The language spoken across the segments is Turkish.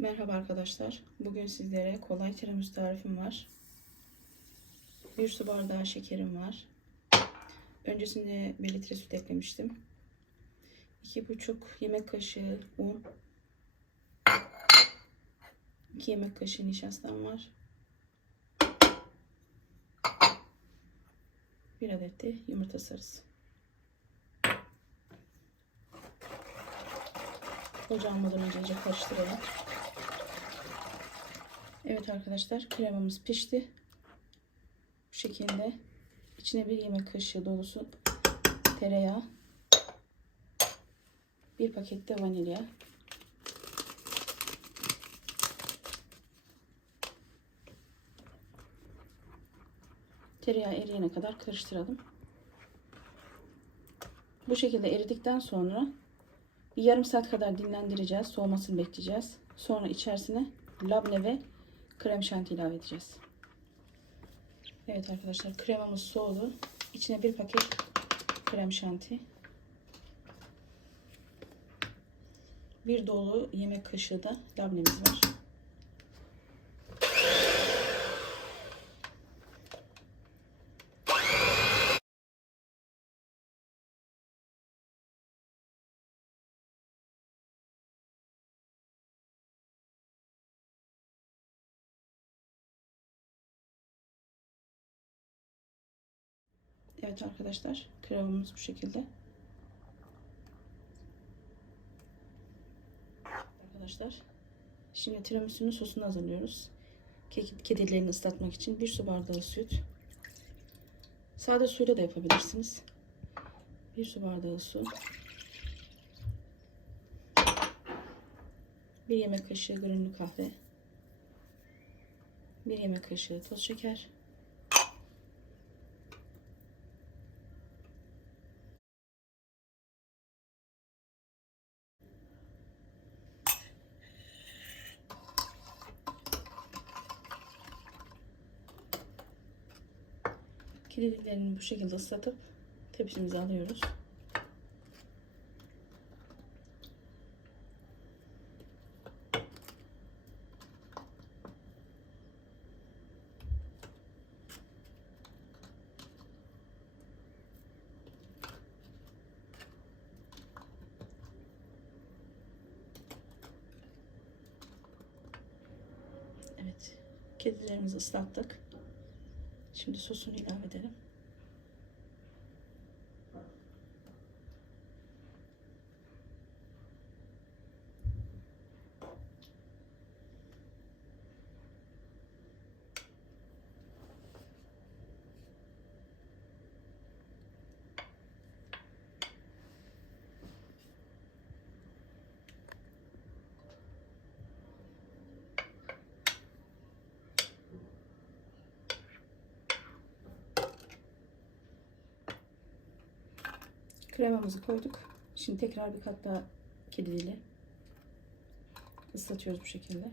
Merhaba arkadaşlar. Bugün sizlere kolay tiramisu tarifim var. Bir su bardağı şekerim var. Öncesinde 1 litre süt eklemiştim. 2,5 yemek kaşığı un. 2 yemek kaşığı nişastam var. 1 adet de yumurta sarısı. Ocağımızdan önce karıştıralım. Evet arkadaşlar kremamız pişti. Bu şekilde içine bir yemek kaşığı dolusu tereyağı, bir paket de vanilya, tereyağı eriyene kadar karıştıralım. Bu şekilde eridikten sonra bir yarım saat kadar dinlendireceğiz. Soğumasını bekleyeceğiz. Sonra içerisine labne ve krem şanti ilave edeceğiz. Evet arkadaşlar kremamız soğudu. İçine bir paket krem şanti. Bir dolu yemek kaşığı da labnemiz var. Evet arkadaşlar kremamız bu şekilde. Arkadaşlar şimdi tiramisu'nun sosunu hazırlıyoruz. Kedilerini ıslatmak için bir su bardağı süt. Sade suyla da yapabilirsiniz. Bir su bardağı su. Bir yemek kaşığı granül kahve. Bir yemek kaşığı toz şeker. Kireçlerini bu şekilde ıslatıp tepsimize alıyoruz. Evet. Kedilerimizi ıslattık. Şimdi sosunu ilave edelim. Kremamızı koyduk. Şimdi tekrar bir kat daha kedi dili ıslatıyoruz bu şekilde.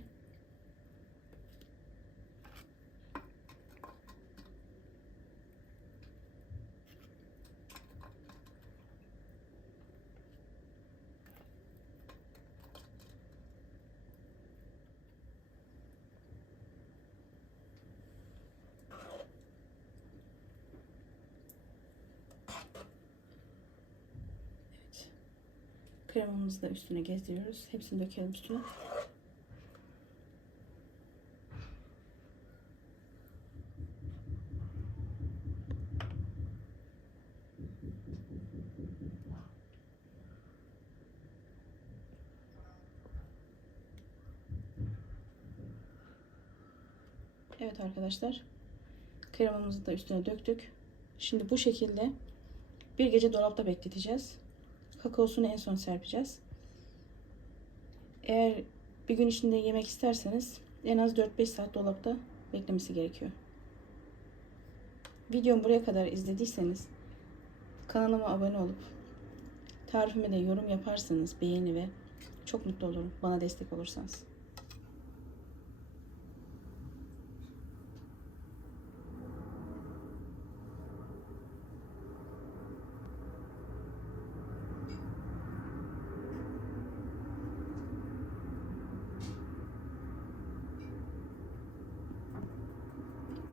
Kremamızı da üstüne gezdiriyoruz. Hepsini dökelim üstüne. Evet arkadaşlar. Kremamızı da üstüne döktük. Şimdi bu şekilde bir gece dolapta bekleteceğiz. Kakaosunu en son serpeceğiz. Eğer bir gün içinde yemek isterseniz en az 4-5 saat dolapta beklemesi gerekiyor. Videomu buraya kadar izlediyseniz kanalıma abone olup tarifime de yorum yaparsanız beğeni ve çok mutlu olurum bana destek olursanız.